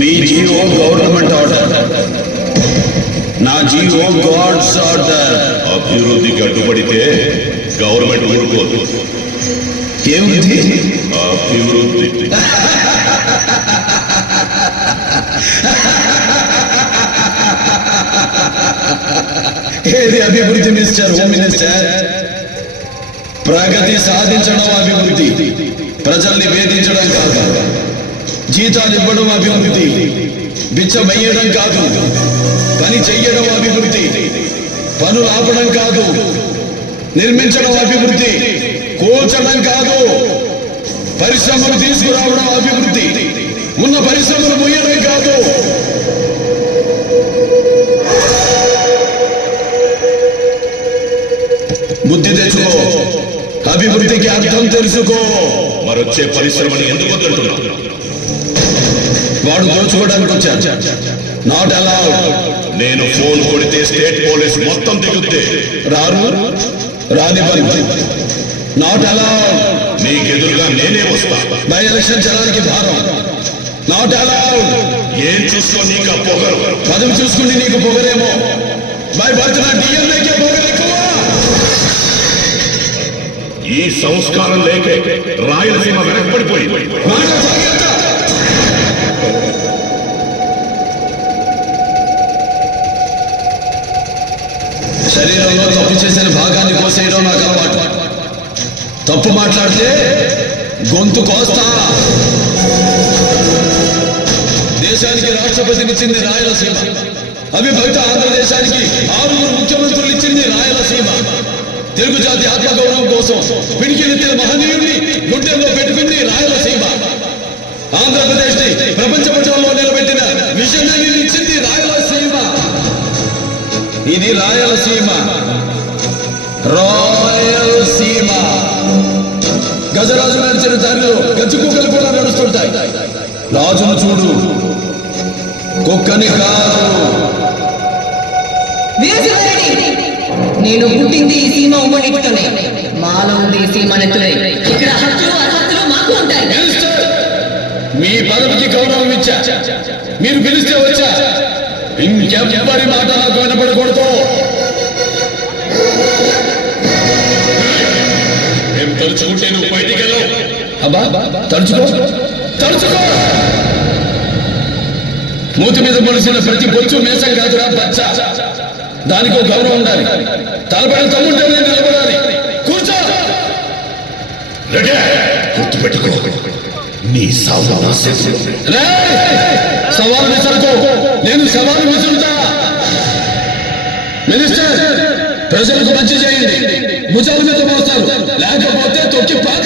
మీ GO government order, నా GO God's order. అభివృద్ధికి అడ్డుపడితే government ఊరుకోదు. ఏమిటి అభివృద్ధి? ఏది అభివృద్ధి మిస్టర్ హోమ్ మినిస్టర్? ప్రగతి సాధించడం అభివృద్ధి, ప్రజల్ని వేధించడం కాదు. జీతాలు ఇవ్వడం అభివృద్ధి, బిచ్చం వేయడం కాదు. పని చెయ్యడం అభివృద్ధి, పనులు ఆపడం కాదు. నిర్మించడం అభివృద్ధి, కూల్చడం కాదు. పరిశ్రమలు తీసుకురావడం అభివృద్ధి, ఉన్న పరిశ్రమలు ముయ్యడం కాదు. బుద్ధి తెచ్చుకో, అభివృద్ధికి అర్థం తెలుసుకో. మరొచ్చే పరిశ్రమని ఎందుకు వద్దంటున్నావు? వాడు దోచుకోవడానికి వచ్చాడు. Not allowed. నేను ఫోన్ కొడితే స్టేట్ పోలీస్ మొత్తం దిగుద్దే. రానివ్వను. Not allowed. నీకెదురుగా నేనే వస్తా. బై ఎలక్షన్ జనానికి భారం. Not allowed. ఏం చూసుకో నీకు ఆ పొగరు? పదవి చూసుకుని నీకు పొగరేమో. బై బర్త్ నా డిఎన్ఏకే పొగరు ఎక్కువ. ఈ సంస్కారం లేకే రాయలసీమ వెనకబడిపోయింది. శరీరంలో తప్పు చేసిన భాగాన్ని కోసేయడం నాకు అలవాటు. తప్పు మాట్లాడితే గొంతు కోస్తా. దేశానికి రాష్ట్రపతినిచ్చింది రాయలసీమ. అవిభక్త ఆంధ్రదేశానికి 6 ముఖ్యమంత్రులు ఇచ్చింది రాయలసీమ. తెలుగు జాతి ఆత్మగౌరవం కోసం పిడికిలెత్తిన మహనీయుడిని గుండెల్లో పెట్టుకుంది రాయలసీమ. ఆంధ్రప్రదేశ్ ని ప్రపంచ పటంలో నిలబెట్టిన విజయాన్ని ఇచ్చింది రాయలసీమ. ఇది రాయలసీమ. రాయలసీమ. గజరాజు నడిచిన దారిలో గజ్జి కుక్కలు కూడా నడుస్తుంటాయి. రాజును చూడు, కుక్కని కాదు. నేను పుట్టింది ఈ సీమ ఉమ్మడితోనే. మాలో ఉంది ఈ సీమ నెత్తులే. ఇక్కడ హక్కులు అర్హతలు మాకు ఉంటాయి. మీ పదవికి గౌరవం ఇచ్చా, మీరు పిలిస్తే వచ్చా. ఇంకెవ్వరి మాట నాకు వినపడకూడదు. మేము తలుచుకుంటే నువ్వు బయటికి వెళ్ళవు. అబ్బా తడుచుకో, తడుచుకో. మూతి మీద మొలిసిన ప్రతి బొచ్చు మేసం కాదురా బచ్చ. దానికో గౌరవం ఉండాలి. తలపైన తమ్ముంటే నిలబడాలి. కూర్చో. గుర్తుపెట్టుకో, నీ సాగు నా చేతిలో. సవాలు విసరుకో, నేను సవాలు విసురుతా. మినిస్టర్, ప్రజలకు మంచి చేయండి. భుజాల మీద మోస్తారు, లేకపోతే తొక్కి పాత